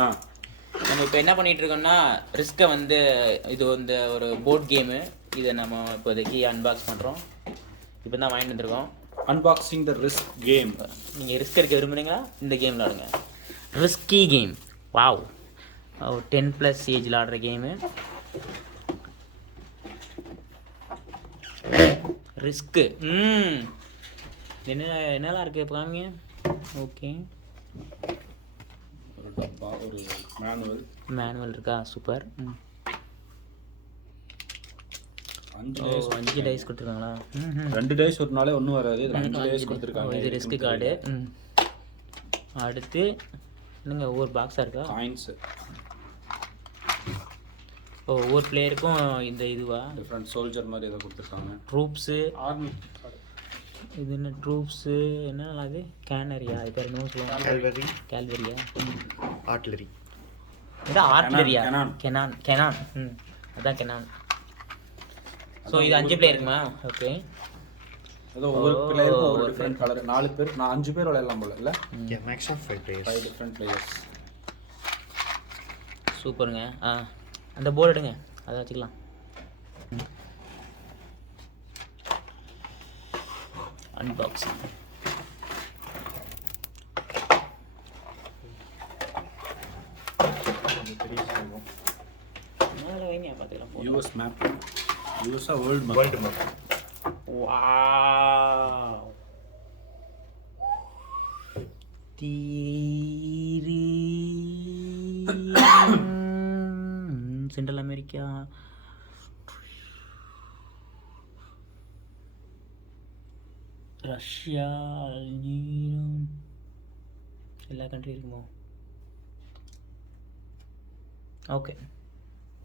ஆ நம்ம இப்போ என்ன பண்ணிட்டு இருக்கோம்னா ரிஸ்க்கை வந்து இது வந்து ஒரு போர்ட் கேமு. இதை நம்ம இப்போதைக்கு அன்பாக்ஸ் பண்ணுறோம். இப்போ தான் வாங்கிட்டு வந்துருக்கோம். Unboxing the risk game. நீங்கள் ரிஸ்க் எடுக்க விரும்புகிறீங்களா? இந்த கேம் விளாடுங்க. Risky game. வாவ், 10+ ஏஜில் ஆடுற கேமு. ரிஸ்க்கு. என்னெல்லாம் இருக்குது இப்போ காமிங்க. ஓகே, ஒரு டப்பா, ஒரு மேனுவல் இருக்கா? சூப்பர். 5 டைஸ் கொடுத்துருக்காங்களா? 2 டைஸ் ஒரு நாளே ஒன்றும் வராது. இது 5 டைஸ் கொடுத்துருக்காங்க. இது ரிஸ்க் கார்டு. அடுத்து என்னங்க ஒவ்வொரு பாக்ஸாக இருக்கா? காயின்ஸு. ஒவ்வொரு பிளேயருக்கும் இந்த இதுவா டிஃப்ரெண்ட் சோல்ஜர் மாதிரி ஏதோ கொடுத்துருக்காங்க. ட்ரூப்ஸு. ஆர்மி. இது என்ன ட்ரூப்ஸு? என்னன்னா அது கேனரியா? இது பேர் என்ன சொல்லுவாங்க? கேல்வரியா? ஆர்ட்லரி. இதான் ஆர்ட்லரியா? கெனான். கெனான். அதான் கெனான். ஸோ இது 5 பிளேயருக்குமா? ஓகே. ஏதோ ஒவ்வொரு பிளேயருக்கும் ஒரு டிஃப்ரெண்ட் கலர். 4 பேர், 5 பேர் விளையாடலாம் போல இல்லை? Max of 5 players. 5 different players. சூப்பருங்க. அந்த போர்டு எடுங்க, அதை வச்சுக்கலாம். அன்பாக்சிங். மேலே வைங்க, பார்த்துக்கலாம். US map. யூஎஸ்ஆ world map. Wow, central America, Russia, Algeria, எல்லா கண்ட்ரி இருக்குமோ? ஓகே.